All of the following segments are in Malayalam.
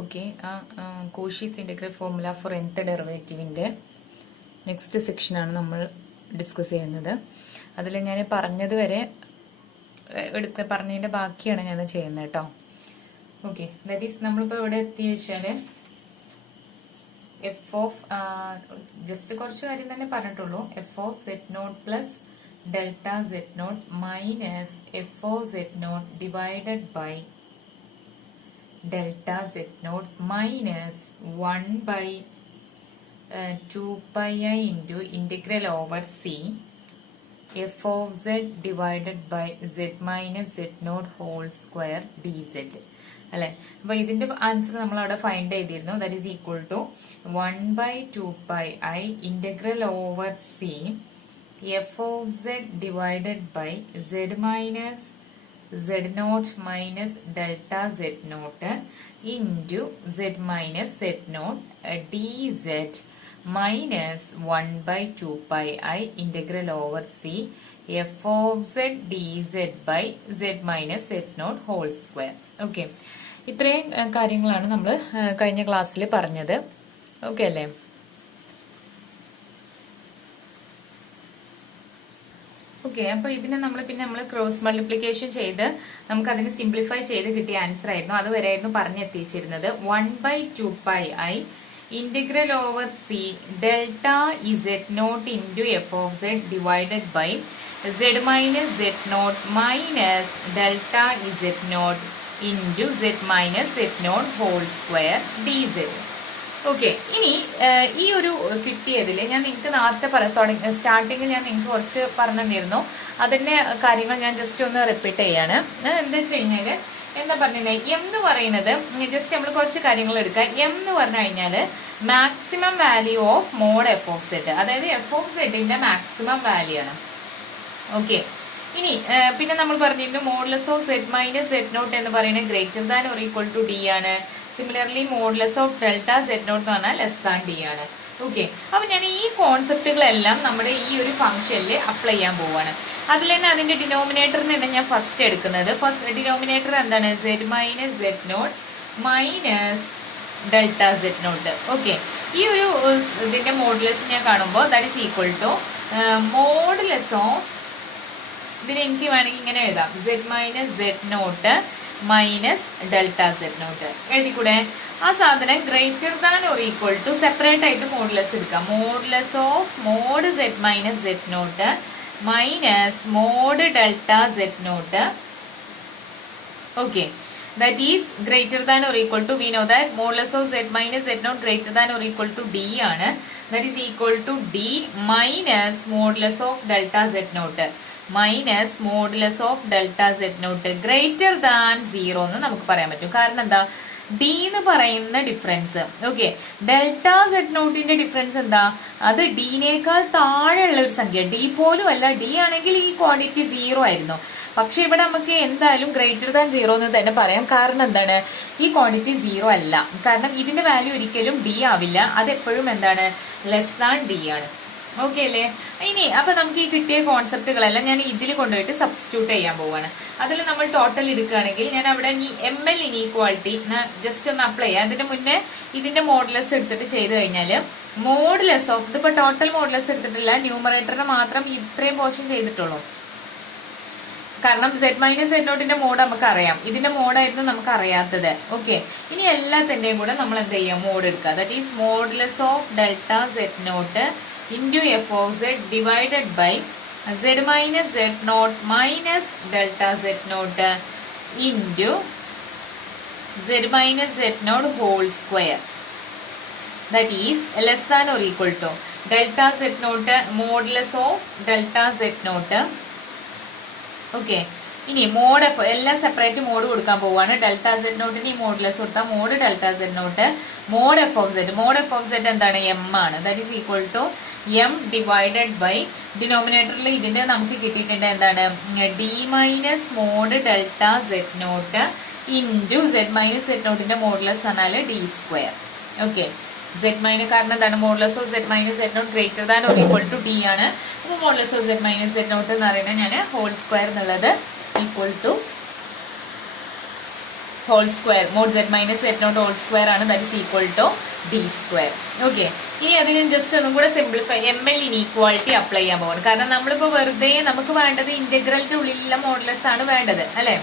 Okay, Cauchy's integral formula for nth ഡെറിവേറ്റീവിന്റെ നെക്സ്റ്റ് സെക്ഷനാണ് നമ്മൾ ഡിസ്കസ് ചെയ്യുന്നത്. അതിൽ ഞാൻ പറഞ്ഞത് വരെ പറഞ്ഞതിന്റെ ബാക്കിയാണ് ഞാൻ ചെയ്യുന്നത് കേട്ടോ. ഓക്കെ, ദാറ്റ് ഈസ് നമ്മളിപ്പോൾ ഇവിടെ എത്തി വെച്ചാൽ എഫ് ഓഫ് ജസ്റ്റ് കുറച്ച് കാര്യം തന്നെ പറഞ്ഞിട്ടുള്ളൂ. F of set naught plus delta set naught minus F of set naught divided by delta z naught minus 1 by 2 pi I into integral over c f of z divided by z minus z naught whole square dz. അല്ലെ, അപ്പൊ ഇതിന്റെ ആൻസർ നമ്മൾ അവിടെ ഫൈൻഡ് ചെയ്തിരുന്നു. That is equal to 1 by 2 pi I integral over c f of z divided by z minus z naught minus delta z naught into z minus z naught dz minus 1 by 2 pi I integral over c f of z dz by z minus z naught whole square. Okay, ഇത്രയും കാര്യങ്ങളാണ് നമ്മൾ കഴിഞ്ഞ ക്ലാസ്സിൽ പറഞ്ഞത്. ഓക്കെ അല്ലേ? ഓക്കെ, അപ്പൊ ഇതിനെ നമ്മൾ ക്രോസ് മൾട്ടിപ്ലിക്കേഷൻ ചെയ്ത് നമുക്ക് അതിനെ സിംപ്ലിഫൈ ചെയ്ത് കിട്ടിയ ആൻസർ ആയിരുന്നു. അതുവരെയായിരുന്നു പറഞ്ഞെത്തിച്ചിരുന്നത്. 1 by 2 pi I integral over C delta z naught into F of z divided by Z minus Z not minus delta z naught into z minus Z naught whole square d z. Okay, ഇനി ഈ ഒരു കിട്ടിയതിൽ ഞാൻ നിങ്ങൾക്ക് നേരത്തെ സ്റ്റാർട്ടിങ്ങിൽ ഞാൻ നിങ്ങൾക്ക് കുറച്ച് പറഞ്ഞിരുന്നു. അതിന്റെ കാര്യങ്ങൾ ഞാൻ ജസ്റ്റ് ഒന്ന് റിപ്പീറ്റ് ചെയ്യാണ്. എന്താ വെച്ച് കഴിഞ്ഞാല് എന്താ പറഞ്ഞില്ലേ, എം എന്ന് പറയുന്നത് ജസ്റ്റ് നമ്മൾ കുറച്ച് കാര്യങ്ങൾ എടുക്കാം. എം എന്ന് പറഞ്ഞു കഴിഞ്ഞാല് maximum value of mod F of Z, അതായത് എഫ് ഓഫ് സെഡിന്റെ മാക്സിമം വാല്യൂ ആണ്. ഓക്കെ, ഇനി പിന്നെ നമ്മൾ പറഞ്ഞിരുന്നു modulus of Z minus Z not എന്ന് പറയുന്നത് greater than or equal to D ആണ്. Similarly modulus of delta Z not എന്ന് പറഞ്ഞാൽ ലെസ് ദാൻ ഡി ആണ്. ഓക്കെ, അപ്പൊ ഞാൻ ഈ കോൺസെപ്റ്റുകളെല്ലാം നമ്മുടെ ഈ ഒരു ഫംഗ്ഷനിൽ അപ്ലൈ ചെയ്യാൻ പോവാണ്. അതിൽ തന്നെ അതിന്റെ ഡിനോമിനേറ്ററിനാണ് ഞാൻ ഫസ്റ്റ് എടുക്കുന്നത്. ഫസ്റ്റ് ഡിനോമിനേറ്റർ എന്താണ്? Z minus Z not minus delta Z not. Okay, ഈ ഒരു ഇതിന്റെ മോഡുലസ് ഞാൻ കാണുമ്പോൾ that is equal to modulus of, ഇതിന് എനിക്ക് വേണമെങ്കിൽ ഇങ്ങനെ എഴുതാം, Z minus Z not minus delta Z not എഴുതിക്കൂടെ? ആ സാധനം greater than or equal to separate ആയിട്ട് മോഡുലസ് എടുക്കാം. Modulus of mod Z minus Z not minus mod delta Z not. Okay, that is greater than or equal to, we know that modulus of Z minus Z not greater than or equal to D ആണ്. That is equal to D minus modulus of delta Z not minus modulus of delta Z not greater than 0 എന്ന് നമുക്ക് പറയാൻ പറ്റും. കാരണം എന്താ? ഡി എന്ന് പറയുന്ന ഡിഫറൻസ്. ഓക്കെ, ഡെൽറ്റ സെഡ് നോട്ടിന്റെ ഡിഫറൻസ് എന്താ? അത് ഡിനേക്കാൾ താഴെയുള്ള ഒരു സംഖ്യ. ഡി പോലും അല്ല, ഡി ആണെങ്കിൽ ഈ ക്വാണ്ടിറ്റി 0 ആയിരുന്നു. പക്ഷെ ഇവിടെ നമുക്ക് എന്തായാലും ഗ്രേറ്റർ ദാൻ 0 എന്ന് തന്നെ പറയാം. കാരണം എന്താണ്? ഈ ക്വാണ്ടിറ്റി 0 അല്ല. കാരണം ഇതിന്റെ വാല്യൂ ഒരിക്കലും ഡി ആവില്ല. അതെപ്പോഴും എന്താണ്? ലെസ് ദാൻ ഡി ആണ്. ഓക്കെ അല്ലേ? ഇനി അപ്പൊ നമുക്ക് ഈ കിട്ടിയ കോൺസെപ്റ്റുകളെല്ലാം ഞാൻ ഇതിൽ കൊണ്ടുപോയിട്ട് സബ്സ്റ്റിറ്റ്യൂട്ട് ചെയ്യാൻ പോവാണ്. അതിൽ നമ്മൾ ടോട്ടൽ എടുക്കുകയാണെങ്കിൽ ഞാൻ അവിടെ എം എൽ ഇനീക്വാളിറ്റി ജസ്റ്റ് ഒന്ന് അപ്ലൈ ചെയ്യാം. അതിന്റെ മുന്നേ ഇതിന്റെ മോഡുലസ് എടുത്തിട്ട് ചെയ്ത് കഴിഞ്ഞാല് മോഡുലസ് ഓഫ്, ഇതിപ്പോ ടോട്ടൽ മോഡുലസ് എടുത്തിട്ടില്ല, ന്യൂമറേറ്ററിന് മാത്രം ഇത്രയും പോർഷൻ ചെയ്തിട്ടുള്ളൂ. കാരണം സെഡ് മൈനസ് സെഡ് നോട്ടിന്റെ മോഡ് നമുക്ക് അറിയാം, ഇതിന്റെ മോഡായിരുന്നു നമുക്ക് അറിയാത്തത്. ഓക്കെ, ഇനി എല്ലാത്തിന്റെയും കൂടെ നമ്മൾ എന്ത് ചെയ്യാം? മോഡ് എടുക്കുക. That is modulus of delta Z naught into f of z divided by z minus z naught minus delta z naught into z minus z naught whole square. That is less than or equal to delta z naught modulus of delta z naught. Okay, ഇനി മോഡ് എഫ് എല്ലാം സെപ്പറേറ്റ് മോഡ് കൊടുക്കാൻ പോവാണ്. ഡെൽറ്റ സെഡ് നോട്ടിന് ഈ മോഡുലസ് കൊടുത്താൽ mod delta Z naught mod F of z. Mod F of z എന്താണ്? എം ആണ്. That is equal to m divided by ഡിനോമിനേറ്ററിൽ ഇതിന്റെ നമുക്ക് കിട്ടിയിട്ടുണ്ട് എന്താണ്? D minus mod delta Z naught into z minus z നോട്ടിന്റെ മോഡുലസ് പറഞ്ഞാൽ d square. Okay, z minus കാരണം എന്താണ്? Modulus of Z minus Z not greater than or equal to D ആണ്. അപ്പോൾ modulus of Z minus Z not എന്ന് പറയുന്നത് ഞാൻ ഹോൾ സ്ക്വയർ എന്നുള്ളത് equal to whole square mod z minus z naught whole square ആണ്, that is equal to d square. Okay, ഇനി അത് ഞാൻ ജസ്റ്റ് ഒന്നും കൂടെ സിംപ്ലിഫൈ ml ഇനീക്വാളിറ്റി അപ്ലൈ ചെയ്യാൻ പോകണം. കാരണം നമ്മളിപ്പോ വെറുതെ നമുക്ക് വേണ്ടത് ഇന്റഗ്രലിന്റെ ഉള്ളിലുള്ള മോഡുലസ് ആണ് വേണ്ടത് അല്ലെ.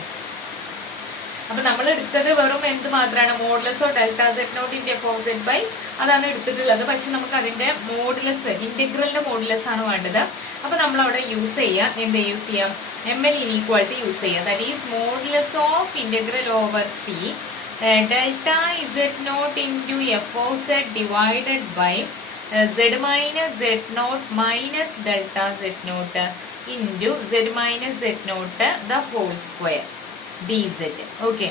അപ്പൊ നമ്മൾ എടുത്തത് വെറും എന്ത് മാത്രമാണ്, modulus of delta z naught into F of z by അതാണ് എടുത്തിട്ടുള്ളത്. പക്ഷെ നമുക്ക് അതിന്റെ മോഡുലസ് ഇന്റഗ്രലിന്റെ മോഡുലസ് ആണ് വേണ്ടത്. അപ്പൊ നമ്മൾ അവിടെ യൂസ് ചെയ്യാം, എന്ത് യൂസ് ചെയ്യാം, ml ഇനീക്വാളിറ്റി യൂസ് ചെയ്യാം. That is modulus of integral over C delta z naught into F of z divided by z minus z naught minus delta z naught into z minus z naught the whole square dz. Okay,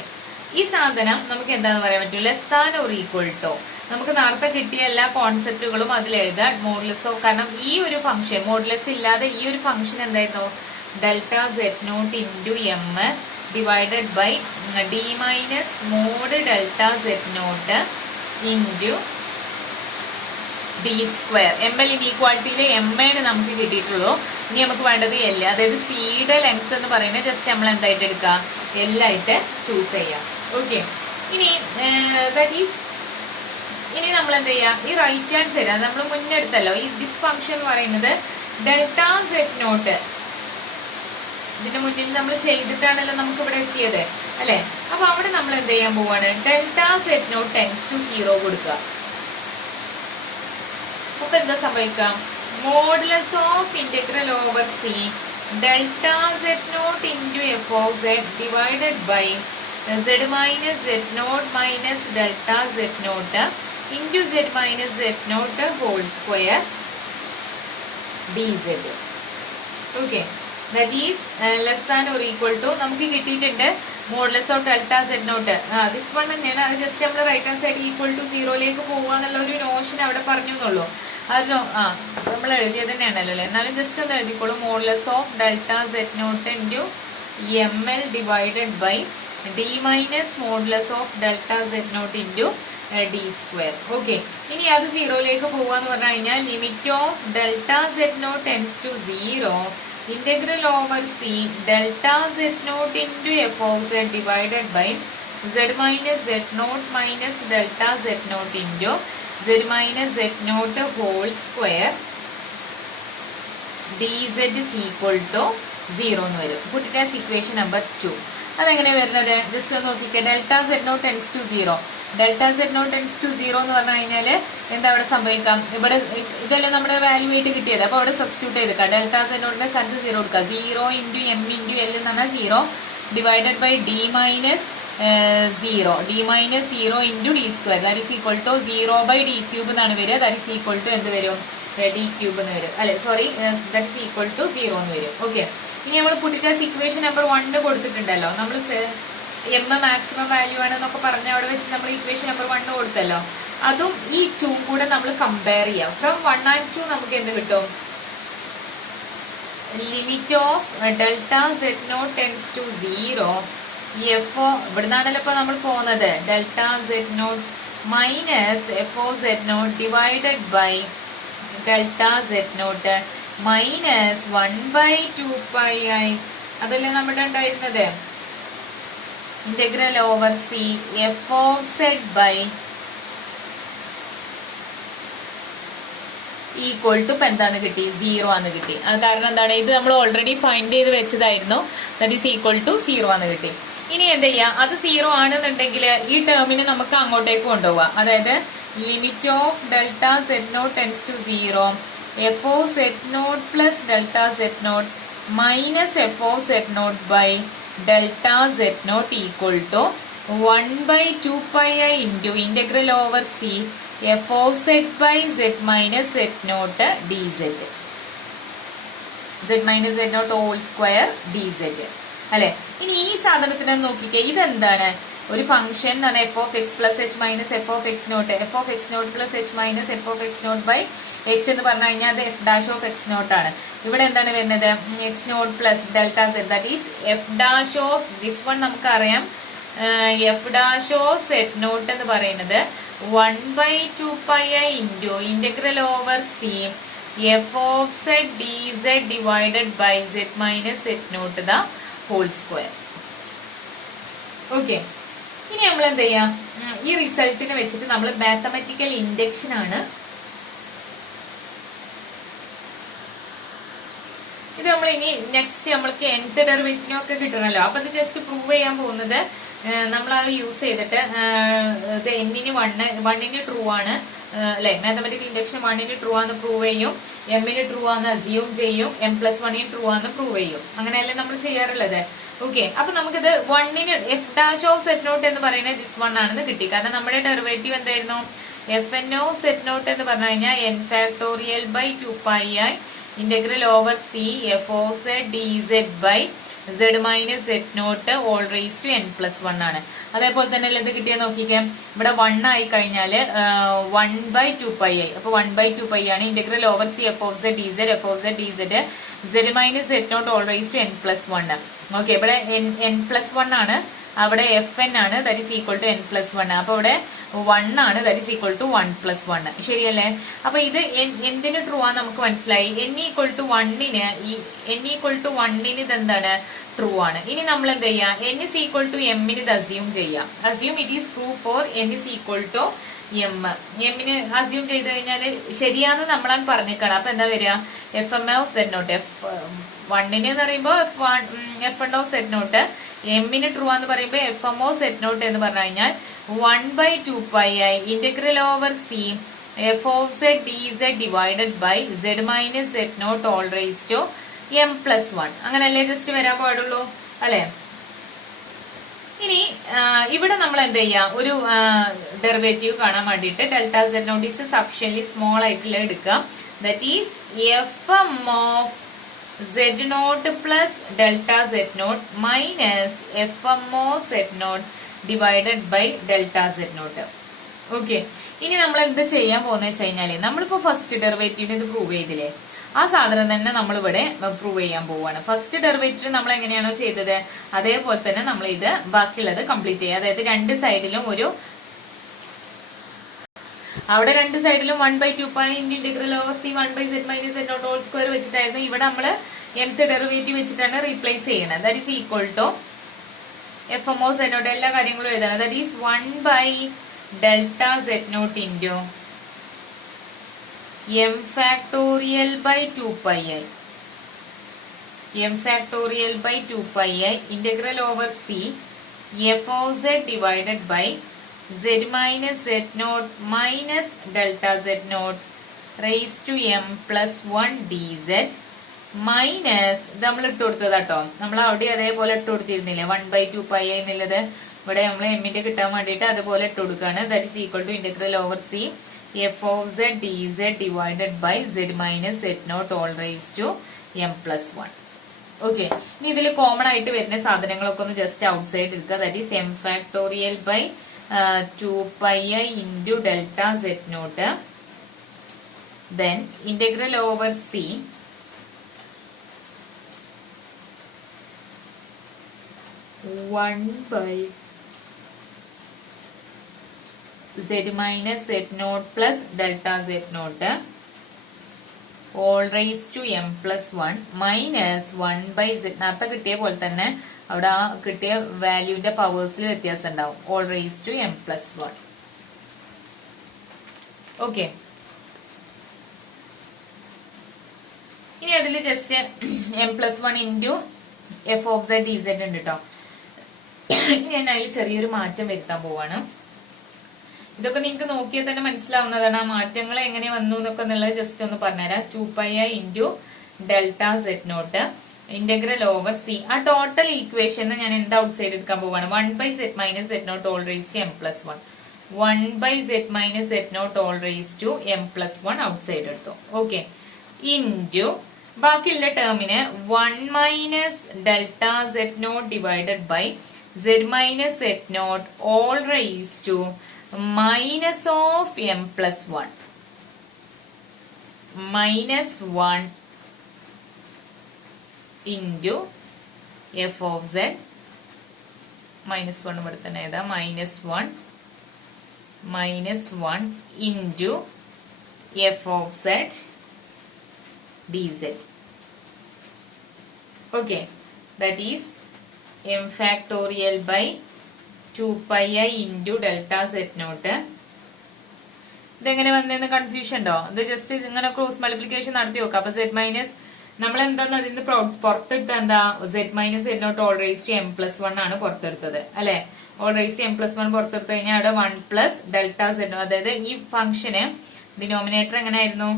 ഈ സാധനം നമുക്ക് എന്താന്ന് പറയാൻ പറ്റും, less than or equal to. നമുക്ക് നേരത്തെ കിട്ടിയ എല്ലാ കോൺസെപ്റ്റുകളും അതിൽ എഴുതാം. മോഡുലസ് ഓഫ്, കാരണം ഈ ഒരു ഫംഗ്ഷൻ മോഡുലസ് ഇല്ലാതെ ഈ ഒരു ഫംഗ്ഷൻ എന്തായിരുന്നു, delta z naught into M divided by D minus mod delta z naught into D square. ml ഇനീക്വാളിറ്റിയിലെ m ആണ് നമുക്ക് കിട്ടിയിട്ടുള്ളൂ. ഇനി നമുക്ക് വേണ്ടത് L, അതായത് സിയുടെ ലെങ്ത് എന്ന് പറയുന്നത് ജസ്റ്റ് നമ്മൾ എന്തായിട്ട് എടുക്കുക, L ആയിട്ട് ചൂസ് ചെയ്യാം. ഓക്കെ, ഇനി ദാറ്റ് ഈസ് ഇനി നമ്മൾ എന്ത് ചെയ്യാം, ഈ റൈറ്റ് ഹാൻഡ് സൈഡ് നമ്മൾ മുന്നെടുത്തല്ലോ, ഈ ദിസ് ഫംഗ്ഷൻ എന്ന് പറയുന്നത് ഡെൽറ്റ z നോട്ട് ഇതിന്റെ മുന്നിൽ നമ്മൾ ചെയ്തിട്ടാണല്ലോ നമുക്ക് ഇവിടെ എത്തിയത് അല്ലെ. അപ്പൊ അവിടെ നമ്മൾ എന്ത് ചെയ്യാൻ പോവാണ്, delta z naught tends to 0 കൊടുക്കുക. അപ്പൊ എന്താ സംഭവിക്കാം, modulus of integral over C delta z naught into F of z divided by z minus z naught minus delta z naught into z minus z naught whole square dz. Okay, that is less than or equal to നമുക്ക് കിട്ടിയിട്ടുണ്ട് modulus of delta z naught. This one തന്നെയാണ്, അത് ജസ്റ്റ് നമ്മൾ right hand side equal to 0ലേക്ക് പോകുക എന്നുള്ള ഒരു നോഷൻ അവിടെ പറഞ്ഞു എന്നുള്ളൂ. അത് നമ്മൾ എഴുതിയത് തന്നെയാണല്ലോ അല്ലെ. എന്നാലും ജസ്റ്റ് ഒന്ന് എഴുതിക്കോളൂ, modulus of delta z naught into ml divided by D minus modulus of delta z naught into D square. Okay, ഇനി അത് 0ലേക്ക് പോവാന്ന് പറഞ്ഞു കഴിഞ്ഞാൽ limit of delta z naught tends to 0 integral over C delta z naught into F of z divided by z minus z naught minus delta z naught into z minus z naught whole square dz is equal to 0 എന്ന് വരും. Put it as equation number 2. അതെങ്ങനെ വരുന്നത്, ജസ്റ്റ് ഒന്ന് നോക്കിക്കേ. Delta z naught tends to 0, delta z naught tends to 0 എന്ന് പറഞ്ഞു കഴിഞ്ഞാല് എന്താ അവിടെ സംഭവിക്കാം, ഇവിടെ ഇതെല്ലാം നമ്മുടെ വാല്യൂ ആയിട്ട് കിട്ടിയത്. അപ്പൊ അവിടെ സബ്സ്റ്റിറ്റ്യൂട്ട് ചെയ്തേക്കാം. ഡെൽറ്റ z നോട്ടിന്റെ സ്ഥാനത്ത് 0 കൊടുക്കുക. 0 ഇൻറ്റു എം ഇൻറ്റു എൽ എന്ന് പറഞ്ഞാൽ 0 divided by D minus 0 D minus 0 into D square that is equal to 0 by D cube എന്നാണ് വരിക. ദാറ്റ് ഈസ് ഈക്വൽ ടു എന്ത് വരും, ഡി ക്യൂബ് എന്ന് വരും അല്ലെ. Sorry, that is equal to 0 എന്ന് വരും. ഓക്കെ, ഇനി നമ്മൾ പുട്ടിറ്റ് ഇക്വേഷൻ നമ്പർ 1 കൊടുത്തിട്ടുണ്ടല്ലോ. നമ്മൾ എം മാക്സിമം വാല്യൂ ആണെന്നൊക്കെ പറഞ്ഞ അവിടെ വെച്ച് നമ്മൾ ഇക്വേഷൻ നമ്പർ 1 കൊടുത്തല്ലോ. അതും ഈ 2 കൂടെ നമ്മൾ കമ്പയർ ചെയ്യാം. ഫ്രം 1 and 2 നമുക്ക് എന്ത് കിട്ടും, limit of delta z naught tends to 0 f ഇവിടുന്നാണല്ലോ ഇപ്പൊ നമ്മൾ പോകുന്നത്, delta z naught minus f of z naught divided by delta z naught minus 1/2πi അതല്ലേ നമ്മുടെ ഉണ്ടായിരുന്നത്. Integral over C F of z by equal to എന്താന്ന് കിട്ടി, 0 ആന്ന് കിട്ടി. അത് കാരണം എന്താണ്, ഇത് നമ്മൾ ഓൾറെഡി ഫൈൻഡ് ചെയ്ത് വെച്ചതായിരുന്നു. ദാറ്റ് ഈസ് ഈക്വൽ ടു 0 ആന്ന് കിട്ടി. ഇനി എന്ത് ചെയ്യാം, അത് 0 ആണെന്നുണ്ടെങ്കിൽ ഈ ടേമിന് നമുക്ക് അങ്ങോട്ടേക്ക് കൊണ്ടുപോവാം. അതായത് limit of delta z naught tends to 0 F of z naught plus delta z naught minus F of z naught by delta z naught equal to 1/2πi into integral over C F of z by z minus z naught D z minus z naught whole square D അല്ലെ. ഇനി ഈ സാധനത്തിന് നോക്കിക്കേ, ഇതെന്താണ്, ഒരു ഫംഗ്ഷൻ ആണ് F of X plus H minus F of x not, f of x naught plus H minus F of x naught by h എന്ന് പറഞ്ഞു കഴിഞ്ഞാൽ അത് f dash of x naught ആണ്. ഇവിടെ എന്താണ് വരുന്നത്, x naught plus delta z that is f dash of this one നമുക്കറിയാം. F dash of z not എന്ന് പറയുന്നത് 1/2πi into integral over C F of Z D Z divided by Z minus Z naught the whole square. Okay, ഇനി നമ്മൾ എന്ത് ചെയ്യാം, ഈ റിസൾട്ടിനെ വെച്ചിട്ട് നമ്മൾ മാത്തമാറ്റിക്കൽ ഇൻഡക്ഷൻ ആണ് ഇത്. നമ്മൾ ഇനി നെക്സ്റ്റ് നമ്മൾക്ക് nth ഡെറിവേറ്റീവിനൊക്കെ കിട്ടണല്ലോ. അപ്പൊ ഇത് ജസ്റ്റ് പ്രൂവ് ചെയ്യാൻ പോകുന്നത് നമ്മൾ അത് യൂസ് ചെയ്തിട്ട് ഇത് എന്നിന് വണ്ണിന് ട്രൂ ആണ് അല്ലെ, മാത്തമാറ്റിക്കൽ ഇൻഡക്ഷൻ വണ്ണിന് ട്രൂ ആണെന്ന് പ്രൂവ് ചെയ്യും, എമ്മിന് ട്രൂ ആണെന്ന് അസ്യൂം ചെയ്യും, m+1 ട്രൂ ആണെന്ന് പ്രൂവ് ചെയ്യും. അങ്ങനെയല്ലേ നമ്മൾ ചെയ്യാറുള്ളത്. ഓക്കെ, അപ്പൊ നമുക്കിത് വണ്ണിന് F dash of set naught എന്ന് പറയുന്നത് ദിസ് വൺ ആണെന്ന് കിട്ടി. കാരണം നമ്മുടെ ഡെറിവേറ്റീവ് എന്തായിരുന്നു, fn ഓഫ് സെറ്റ് നോട്ട് എന്ന് പറഞ്ഞു കഴിഞ്ഞാൽ n(2πi) integral over C F of Z D zed by z minus zed naught whole raise to n+1 ആണ്. അതേപോലെ തന്നെ ഇത് കിട്ടിയാൽ നോക്കിക്കാം, ഇവിടെ 1 ആയി കഴിഞ്ഞാല് 1/2πi. അപ്പൊ 1/2πi ആണ് integral over C F of Z D zed F of Z D zed z minus zed naught whole raise to n+1. Okay, ഇവിടെ n+1 ആണ്, അവിടെ fn ആണ്, that is equal to n+1. അപ്പൊ ഇവിടെ 1 ആണ്, ദാറ്റ് ഈസ് ഈക്വൽ ടു 1+1. ശരിയല്ലേ? അപ്പൊ ഇത് എന്തിന് ട്രൂ ആണ് നമുക്ക് മനസ്സിലായി. n=1ന് ഇത് എന്താണ്, ട്രൂ ആണ്. ഇനി നമ്മൾ എന്ത് ചെയ്യാം, n is equal to m ന് ഇത് അസ്യൂം ചെയ്യാം. Assume it is true for n is equal to m. എമ്മിന് അസ്യൂം ചെയ്ത് കഴിഞ്ഞാൽ ശരിയാന്ന് നമ്മളാണ് പറഞ്ഞേക്കണം. അപ്പൊ എന്താ വരിക, fm ഓഫ് സെറ്റ് നോട്ട് f1ന് എന്ന് പറയുമ്പോ f1 ഓഫ് സെറ്റ് നോട്ട്, എമ്മിന് ട്രൂ ആന്ന് പറയുമ്പോ fm ഓഫ് സെറ്റ് നോട്ട് എന്ന് പറഞ്ഞു കഴിഞ്ഞാൽ 1/2πi integral over C F of Z D Z divided by z minus zed naught whole raise to m+1. അങ്ങനല്ലേ ജസ്റ്റ് വരാൻ പാടുള്ളൂ അല്ലെ. ഇനി ഇവിടെ നമ്മൾ എന്ത് ചെയ്യാം, ഒരു ഡെറിവേറ്റീവ് കാണാൻ വേണ്ടിയിട്ട് delta Z naught is sufficiently small ആയിട്ടുള്ള എടുക്കാം. That is fm of z naught plus delta Z not minus fm of z naught divided by delta Z not. Okay, ഇനി നമ്മൾ എന്ത് ചെയ്യാൻ പോകുന്ന വെച്ച് കഴിഞ്ഞാല്, നമ്മളിപ്പോ ഫസ്റ്റ് ഡെറിവേറ്റീവിന് ഇത് പ്രൂവ് ചെയ്തില്ലേ, ആ സാധനം തന്നെ നമ്മൾ ഇവിടെ പ്രൂവ് ചെയ്യാൻ പോവാണ്. ഫസ്റ്റ് ഡെറിവേറ്റീവ് നമ്മൾ എങ്ങനെയാണോ ചെയ്തത് അതേപോലെ തന്നെ നമ്മൾ ഇത് ബാക്കിയുള്ളത് കംപ്ലീറ്റ് ചെയ്യുക. അതായത് രണ്ട് സൈഡിലും അവിടെ രണ്ട് സൈഡിലും 1/2π integral over c 1/z minus z naught whole square വെച്ചിട്ടായിരുന്നു. ഇവിടെ നമ്മൾ nth ഡെറിവേറ്റീവ് വെച്ചിട്ടാണ് റീപ്ലേസ് ചെയ്യുന്നത്. That is equal to fm of z naught എല്ലാ കാര്യങ്ങളും എഴുതണം. That is 1/Δz naught into m factorial by 2πi integral over c f of z divided by z minus z naught minus delta z naught raised to m+1 dz minus നമ്മൾ ഇട്ട് കൊടുത്തതാട്ടോ. നമ്മൾ അവിടെ അതേപോലെ ഇട്ട് കൊടുത്തിരുന്നില്ലേ 1/2πi എന്നുള്ളത്, ഇവിടെ നമ്മൾ എമ്മിന്റെ കിട്ടാൻ വേണ്ടിയിട്ട് അതുപോലെ ഇട്ട് കൊടുക്കുകയാണ്. That is equal to integral over C F of Z D Z divided by Z minus Z naught whole raise to m+1. Okay, ഇനി ഇതിൽ കോമൺ ആയിട്ട് വരുന്ന സാധനങ്ങളൊക്കെ ഒന്ന് ജസ്റ്റ് ഔട്ട് സൈഡ് എടുക്കുക. That is m factorial by 2πi into delta Z naught, then integral over C z minus z naught plus delta z naught all raised to m+1 minus 1/z. നേരത്തെ കിട്ടിയ പോലെ തന്നെ അവിടെ ആ കിട്ടിയ വാല്യൂന്റെ പവേഴ്സിൽ വ്യത്യാസം ഉണ്ടാവും. all raised to m+1. Okay, ഇനി അതിൽ just m+1 into F of Z D zed ഉണ്ട് കേട്ടോ. ഞാൻ അതിൽ ചെറിയൊരു മാറ്റം വരുത്താൻ പോവാണ്. ഇതൊക്കെ നിങ്ങൾക്ക് നോക്കിയാൽ തന്നെ മനസ്സിലാവുന്നതാണ്. ആ മാറ്റങ്ങൾ എങ്ങനെ വന്നു എന്നൊക്കെ എന്നുള്ളത് ജസ്റ്റ് ഒന്ന് പറഞ്ഞുതരാം. 2πi into delta Z naught integral over C. ആ ടോട്ടൽ ഈക്വേഷൻ ഞാൻ എന്താ ഔട്ട് സൈഡ് എടുക്കാൻ പോവാണ്, 1/z minus Z naught whole raise to m+1. 1/z minus Z naught whole raise to m+1 outside എടുത്തു. ഓക്കെ, ഇൻറ്റു ബാക്കിയുള്ള ടേമിന് 1 minus delta Z naught divided by z minus Z naught whole raise to minus of m+1 minus 1 into f of z minus 1 ഇവിടെ തന്നെ ഏതാ minus 1 into f of z dz. Okay, that is m factorial by 2πi into delta z naught. ഇതെങ്ങനെ വന്നതെന്ന് കൺഫ്യൂഷൻ ഉണ്ടോ? ഇത് ജസ്റ്റ് ഇങ്ങനെ ക്രോസ് മൾട്ടിപ്ലിക്കേഷൻ നടത്തി നോക്കാം. അപ്പൊ z മൈനസ് നമ്മൾ എന്താന്ന് അതിന് പുറത്തിട്ട് എന്താ z minus z naught whole raise to m plus 1 ആണ് പുറത്തെടുത്തത് അല്ലെ. Whole raise to m plus 1 പുറത്തെടുത്ത് കഴിഞ്ഞാൽ അവിടെ 1 പ്ലസ് ഡെൽറ്റ z, അതായത് ഈ ഫംഗ്ഷന് ഡിനോമിനേറ്റർ എങ്ങനെയായിരുന്നു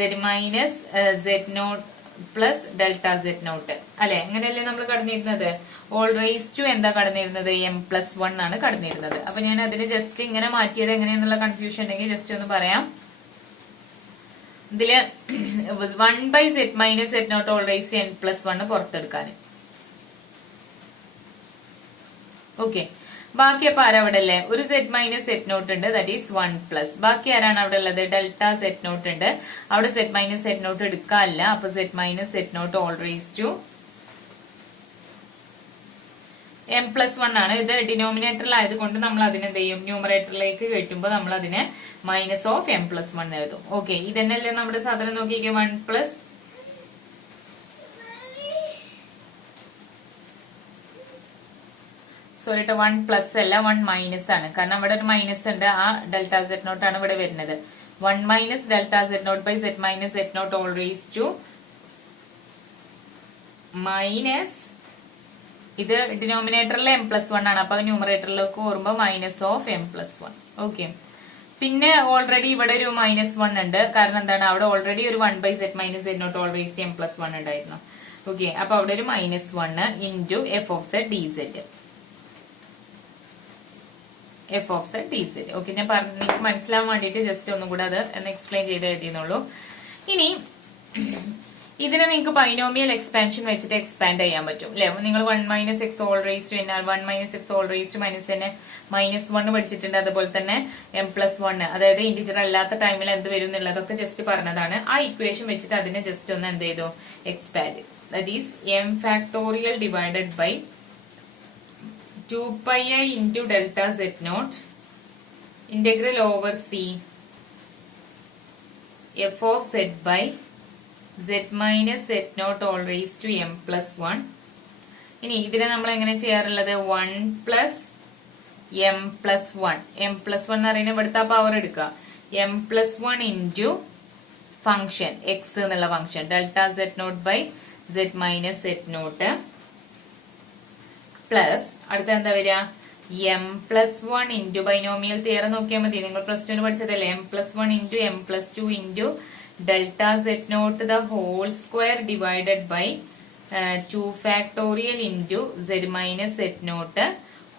z minus z naught plus delta z naught അല്ലെ. അങ്ങനെയല്ലേ നമ്മൾ കടന്നിരുന്നത്. ഓൾ റേസ് ടു എന്താ കടന്നിരുന്നത് m പ്ലസ് 1 ആണ് കടന്നിരുന്നത്. അപ്പൊ ഞാൻ അതിന് ജസ്റ്റ് ഇങ്ങനെ മാറ്റിയത് എങ്ങനെയാന്നുള്ള കൺഫ്യൂഷൻ ഉണ്ടെങ്കിൽ ജസ്റ്റ് ഒന്ന് പറയാം. ഇതില് 1 by z minus z naught whole raise to n plus 1 പുറത്തെടുക്കാൻ. ഓക്കെ, ബാക്കി അപ്പൊ ആരാ അവിടെ അല്ലേ? ഒരു z മൈനസ് z നോട്ട് ഉണ്ട്, ദാറ്റ് ഈസ് 1 പ്ലസ്. ബാക്കി ആരാണ് അവിടെ ഉള്ളത്? ഡെൽറ്റ z നോട്ട് ഉണ്ട്. അവിടെ z മൈനസ് z നോട്ട് എടുക്കാനില്ല. അപ്പൊ z minus z naught whole raise to m plus 1 ആണ്. ഇത് ഡിനോമിനേറ്ററിലായത് കൊണ്ട് നമ്മൾ അതിനെ എന്ത് ചെയ്യും? ന്യൂമറേറ്ററിലേക്ക് കയറ്റുമ്പോൾ നമ്മൾ അതിനെ മൈനസ് ഓഫ് m പ്ലസ് 1 എഴുതും. ഓക്കെ, ഇതന്നെയല്ലേ നമ്മുടെ സാധനം. നോക്കിക്കേ, 1 പ്ലസ് സോറി കേട്ടോ, 1 പ്ലസ് അല്ല 1 മൈനസ് ആണ്. കാരണം ഇവിടെ ഒരു മൈനസ് ഉണ്ട്. ആ ഡെൽറ്റ z നോട്ട് ആണ് ഇവിടെ വരുന്നത്. 1 minus delta z naught by z minus z naught whole raise to minus, ഇത് ഡിനോമിനേറ്ററിൽ m പ്ലസ് 1 ആണ്. അപ്പൊ ന്യൂമറേറ്ററിലേക്ക് വരുമ്പോ minus of m plus 1. Okay, പിന്നെ ഓൾറെഡി ഇവിടെ ഒരു മൈനസ് 1 ഉണ്ട്. കാരണം എന്താണ്? അവിടെ ഓൾറെഡി ഒരു 1 by z minus z naught whole raise to m plus 1 ഉണ്ടായിരുന്നു. ഓക്കെ, അപ്പൊ അവിടെ ഒരു minus 1 into F of z D z. F of z D z. Okay, ഞാൻ നിങ്ങൾക്ക് മനസ്സിലാവാൻ വേണ്ടിയിട്ട് ജസ്റ്റ് ഒന്നും കൂടെ അത് എക്സ്പ്ലെയിൻ ചെയ്ത് എഴുതിയെന്നുള്ളൂ. ഇനി ഇതിനെ നിങ്ങൾക്ക് ബൈനോമിയൽ എക്സ്പാൻഷൻ വെച്ചിട്ട് എക്സ്പാൻഡ് ചെയ്യാൻ പറ്റും അല്ലെ. നിങ്ങൾ 1 minus X whole raise to n, 1 minus X whole raise to minus n minus 1 പഠിച്ചിട്ടുണ്ട്. അതുപോലെ തന്നെ m പ്ലസ് 1, അതായത് ഇന്റിജർ അല്ലാത്ത ടൈമിൽ എന്ത് വരും എന്നുള്ളതൊക്കെ ജസ്റ്റ് പറഞ്ഞതാണ്. ആ ഇക്വേഷൻ വെച്ചിട്ട് അതിനെ ജസ്റ്റ് ഒന്ന് എന്ത് ചെയ്തു? Expand. That is m factorial divided by 2πi into delta z naught integral over c f of z by z minus z naught all raised to m plus 1. ഇനി ഇതിനെ നമ്മൾ എങ്ങനെ ചെയ്യാറുള്ളത്? 1 plus m plus 1. m plus 1 എന്ന് പറയുന്നത് ഇവിടുത്തെ പവർ എടുക്കുക. m plus 1 into function x എന്നുള്ള function delta z naught by z minus z naught plus അടുത്ത എന്താ വരിക? m plus 1 into binomial theorem നോക്കിയാൽ മതി. നിങ്ങൾ പ്ലസ് 2 പഠിച്ചതല്ലേ. m plus 1 into m plus 2 into delta z naught the whole square divided by 2 factorial into z minus z naught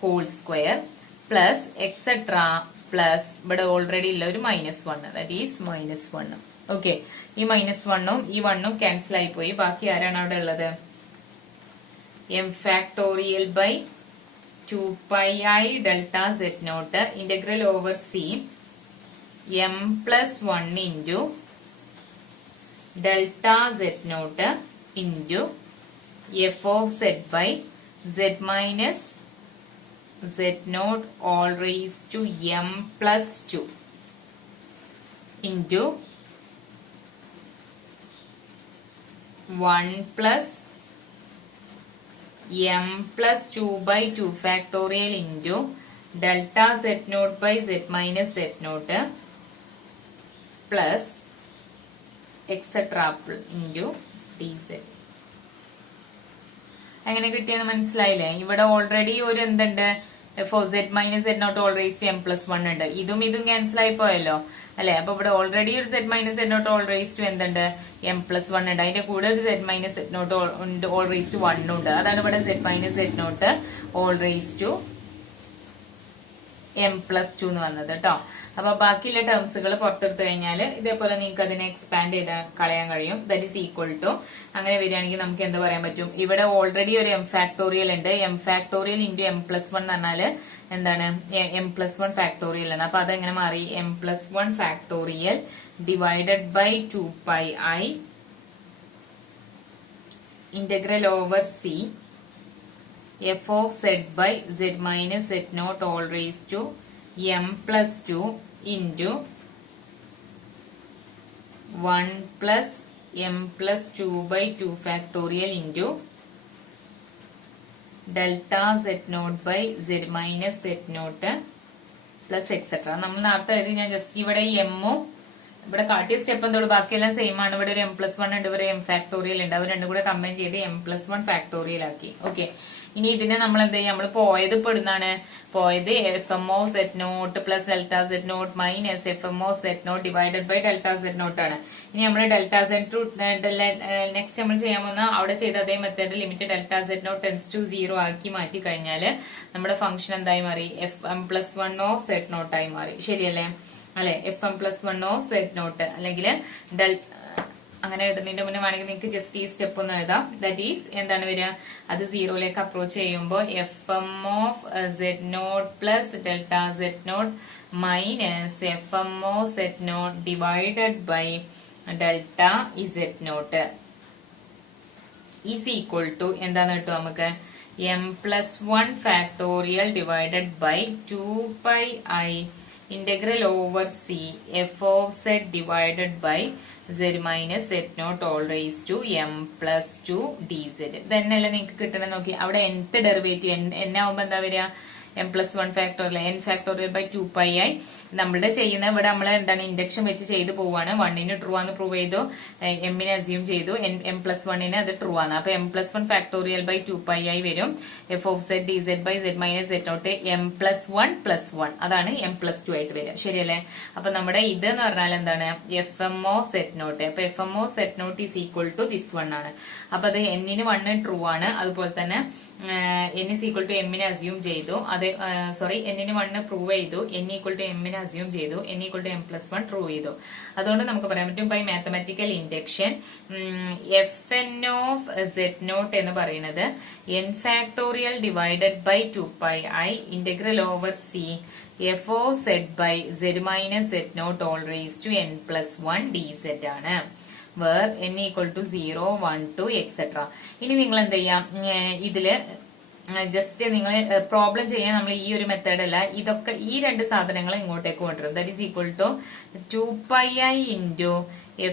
whole square plus etcetera plus ഇവിടെ ഓൾറെഡി ഉള്ള ഒരു minus 1, that is minus 1. Okay, ഈ മൈനസ് 1ഉം ഈ 1ഉം ക്യാൻസൽ ആയി പോയി. ബാക്കി ആരാണ് അവിടെ ഉള്ളത്? m factorial by 2πi delta z naught integral over c m plus 1 into delta z naught into f of z by z minus z naught all raised to m plus 2 into 1 plus m plus 2 by 2 factorial into delta z naught by z minus z naught plus etc into dz. അങ്ങനെ കിട്ടിയെന്ന് മനസ്സിലായില്ലേ? ഇവിടെ ഓൾറെഡി ഒരു എന്തുണ്ട്? For z minus z naught whole raise to m plus 1 ഉണ്ട്. ഇതും ക്യാൻസൽ ആയി പോയല്ലോ അല്ലെ. അപ്പൊ ഇവിടെ ഓൾറെഡി ഒരു z minus z naught whole raise to എന്തുണ്ട്? m പ്ലസ് 1 ഉണ്ട്. അതിന്റെ കൂടെ ഒരു z minus z naught whole raise to 1 ഉണ്ട്. അതാണ് ഇവിടെ z minus z naught whole raise to m plus 2 എന്ന് വന്നത് കേട്ടോ. അപ്പൊ ബാക്കിയുള്ള ടേംസുകൾ പുറത്തെടുത്തു കഴിഞ്ഞാൽ ഇതേപോലെ നിങ്ങൾക്ക് അതിനെ എക്സ്പാൻഡ് ചെയ്ത് കളയാൻ കഴിയും. ദാറ്റ് ഈസ് ഈക്വൽ ടു, അങ്ങനെ വരികയാണെങ്കിൽ നമുക്ക് എന്താ പറയാൻ പറ്റും? ഇവിടെ ഓൾറെഡി ഒരു m ഫാക്ടോറിയൽ ഉണ്ട്. m factorial into m plus 1 എന്ന് പറഞ്ഞാല് എന്താണ്? m പ്ലസ് 1 ഫാക്ടോറിയൽ ആണ്. അപ്പൊ അതെങ്ങനെ മാറി? m plus 1 factorial divided by 2πi integral over c f of z by z minus z naught all raised to m plus 2 into 1 plus m plus 2 by 2 factorial into delta set naught by Z minus zed naught plus etcetera. നമ്മൾ നേരത്തെ എഴുതി, ഞാൻ ജസ്റ്റ് ഇവിടെ ഈ എമ്മും ഇവിടെ കാട്ടിയ സ്റ്റെപ്പ് എന്തോട് ബാക്കിയെല്ലാം സെയിം ആണ്. ഇവിടെ ഒരു M+1 ഉണ്ട്, ഇവിടെ M ഫാക്ടോറിയൽ ഉണ്ട്. അവർ രണ്ടും കൂടെ കമ്പൈൻ ചെയ്ത് M+1 ഫാക്ടോറിയൽ ആക്കി. ഓക്കെ, ഇനി ഇതിനെ നമ്മൾ എന്ത് ചെയ്യും, നമ്മൾ പോയത് പെടുന്നാണ് പോയത് FMO set naught plus delta set naught minus FMO set naught divided by delta set naught ആണ്. ഇനി നമ്മൾ ഡെൽറ്റ സെറ്റ് നെക്സ്റ്റ് നമ്മൾ ചെയ്യാൻ പോകുന്ന അവിടെ ചെയ്ത അതേ method limit delta set naught tends to 0 ആക്കി മാറ്റി കഴിഞ്ഞാൽ നമ്മുടെ ഫംഗ്ഷൻ എന്തായി മാറി, FM+1 സെറ്റ് നോട്ട് ആയി മാറി. ശരിയല്ലേ അല്ലെ? FM+1 സെറ്റ് നോട്ട് അല്ലെങ്കിൽ അങ്ങനെ എഴുതുന്നതിന്റെ മുന്നേ വേണമെങ്കിൽ നിങ്ങൾക്ക് ജസ്റ്റ് ഈ സ്റ്റെപ്പ് ഒന്ന് എഴുതാം. ദാറ്റ് ഈസ് എന്താണ് വരിക, അത് 0ലേക്ക് അപ്രോച്ച് ചെയ്യുമ്പോൾ FM of set naught plus delta set naught minus FMO set naught divided by delta z naught is equal to എന്താന്ന് കിട്ടും നമുക്ക്, M+1 factorial divided by 2πi integral over C f of z divided by z minus z naught all raised to M+2 dz. ഇതന്നെയല്ലേ നിങ്ങൾക്ക് കിട്ടണം. നോക്കി അവിടെ nth ഡെറിവേറ്റീവ് n ആവുമ്പോ എന്താ വരിക, M+1 factorial n factorial by 2πi. നമ്മളുടെ ചെയ്യുന്ന ഇവിടെ നമ്മൾ എന്താണ് ഇൻഡക്ഷൻ വെച്ച് ചെയ്ത് പോവാണ്. 1ന് ട്രൂ ആണെന്ന് പ്രൂവ് ചെയ്തു, എമ്മിനെ അസ്യൂം ചെയ്തു, M+1ന് അത് ട്രൂ ആണ്. അപ്പൊ M+1 ഫാക്ടോറിയൽ ബൈ 2πi വരും. f of z dz by z minus z naught M+1+1 അതാണ് M+2 ആയിട്ട് വരിക. ശരിയല്ലേ? അപ്പൊ നമ്മുടെ ഇത് എന്ന് പറഞ്ഞാൽ എന്താണ്, FMO സെറ്റ് നോട്ട്. അപ്പൊ FMO set naught is equal to this one ആണ്. അപ്പൊ അത് n-ന് 1 ട്രൂ ആണ്. അതുപോലെ തന്നെ n is equal to m-നെ അസ്യൂം ചെയ്തു. അതെ സോറി, n-ന് 1 പ്രൂവ് ചെയ്തു, n ഈക്വൽ ടു m-നെ അസ്യൂം ചെയ്തു, n equal to M+1 prove ചെയ്തു. അതുകൊണ്ട് നമുക്ക് പറയാൻ പറ്റും by mathematical induction Fn of set naught എന്ന് പറയുന്നത് n factorial divided by 2πi integral over C f of z by z minus z naught whole raise to n+1 dz ആണ്. Where n equal to 0, 1, 2 etcetera. ഇനി നിങ്ങൾ എന്ത് ചെയ്യാം, ഇതില് ജസ്റ്റ് നിങ്ങൾ പ്രോബ്ലം ചെയ്യാൻ നമ്മൾ ഈ ഒരു മെത്തേഡ് അല്ല, ഇതൊക്കെ ഈ രണ്ട് സാധനങ്ങൾ ഇങ്ങോട്ടേക്ക് കൊണ്ടുവരും. That is equal to 2πi into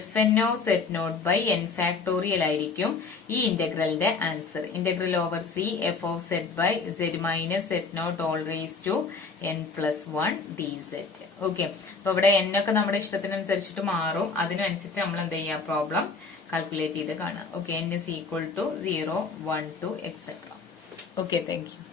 FNO zed naught by n factorial ആയിരിക്കും ഈ ഇന്റഗ്രലിന്റെ answer. Integral over C f of z by z minus z naught whole raise to n+1 dz. Okay, അപ്പൊ ഇവിടെ n ഒക്കെ നമ്മുടെ ഇഷ്ടത്തിനനുസരിച്ചിട്ട് മാറും. അതിനനുസരിച്ചിട്ട് നമ്മൾ എന്ത് ചെയ്യാം, പ്രോബ്ലം കാൽക്കുലേറ്റ് ചെയ്ത് കാണാം. Okay, n is equal to 0, 1, 2 etcetera. Okay, thank you.